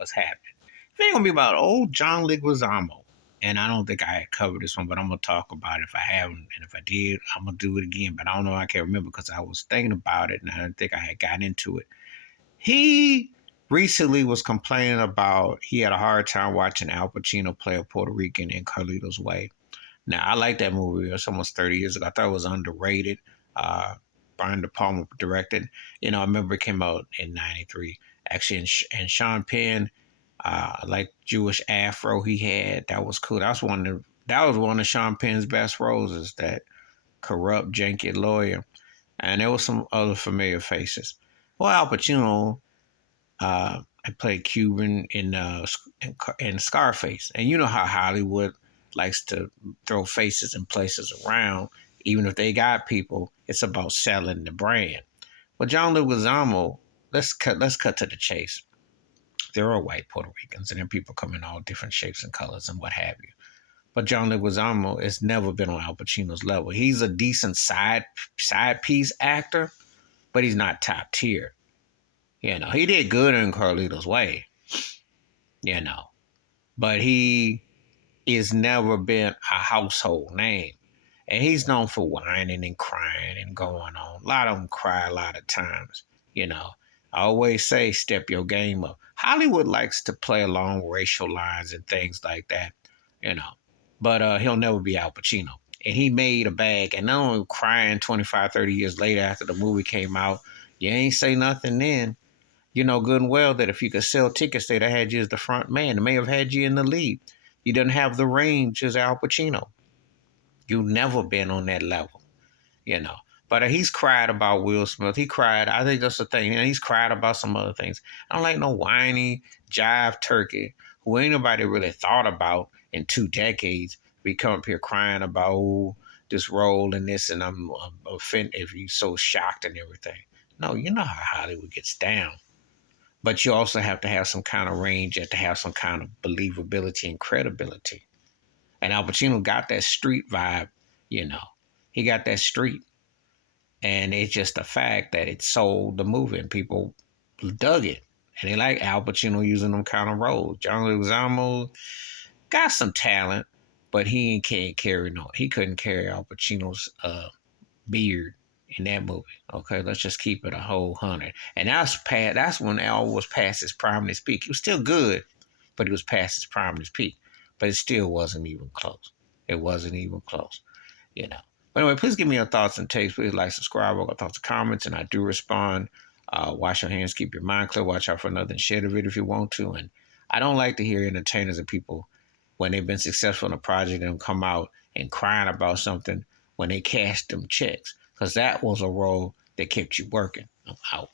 what's happening. If ain't gonna be about old John Leguizamo, and I don't think I had covered this one, but I'm gonna talk about it if I haven't, and if I did, I'm gonna do it again. But I don't know, I can't remember because I was thinking about it and I didn't think I had gotten into it. He recently was complaining about he had a hard time watching Al Pacino play a Puerto Rican in Carlitos Way. Now, I like that movie. It's almost 30 years ago. I thought it was underrated. Uh, Brian De Palma directed. I remember it came out in '93. Actually, and Sean Penn, like Jewish afro he had. That was cool. That was one of Sean Penn's best roles, is that corrupt, janky lawyer. And there was some other familiar faces. Well, Al Pacino, I played Cuban in Scarface, and you know how Hollywood likes to throw faces and places around, even if they got people. It's about selling the brand. But John Leguizamo, let's cut to the chase. There are white Puerto Ricans, and then people come in all different shapes and colors and what have you. But John Leguizamo has never been on Al Pacino's level. He's a decent side piece actor, but he's not top tier. He did good in Carlito's Way, you know, but he has never been a household name. And he's known for whining and crying and going on. A lot of them cry a lot of times, you know. I always say, step your game up. Hollywood likes to play along racial lines and things like that, you know. But he'll never be Al Pacino. And he made a bag. And not only crying 25, 30 years later after the movie came out, you ain't say nothing then. You know good and well that if you could sell tickets, they'd have had you as the front man. They may have had you in the lead. You didn't have the range as Al Pacino. You've never been on that level, you know. But he's cried about Will Smith. He cried. I think that's the thing. He's cried about some other things. I don't like no whiny jive turkey who ain't nobody really thought about in 2 decades. We come up here crying about this role and this, and I'm offended if you're so shocked and everything. No, you know how Hollywood gets down. But you also have to have some kind of range. You have to have some kind of believability and credibility. And Al Pacino got that street vibe, you know. He got that street. And it's just the fact that it sold the movie and people dug it. And they like Al Pacino using them kind of roles. John Leguizamo got some talent, but he can't carry no. He couldn't carry Al Pacino's beard in that movie. Okay, let's just keep it a whole 100. And that's when Al was past his prime and his peak. He was still good, but he was past his prime and his peak. But it still wasn't even close. It wasn't even close, you know. But anyway, please give me your thoughts and takes. Please like, subscribe, or thoughts and comments, and I do respond. Wash your hands, keep your mind clear, watch out for nothing, share the video if you want to. And I don't like to hear entertainers and people, when they've been successful in a project, and come out and crying about something when they cashed them checks, because that was a role that kept you working. I'm out.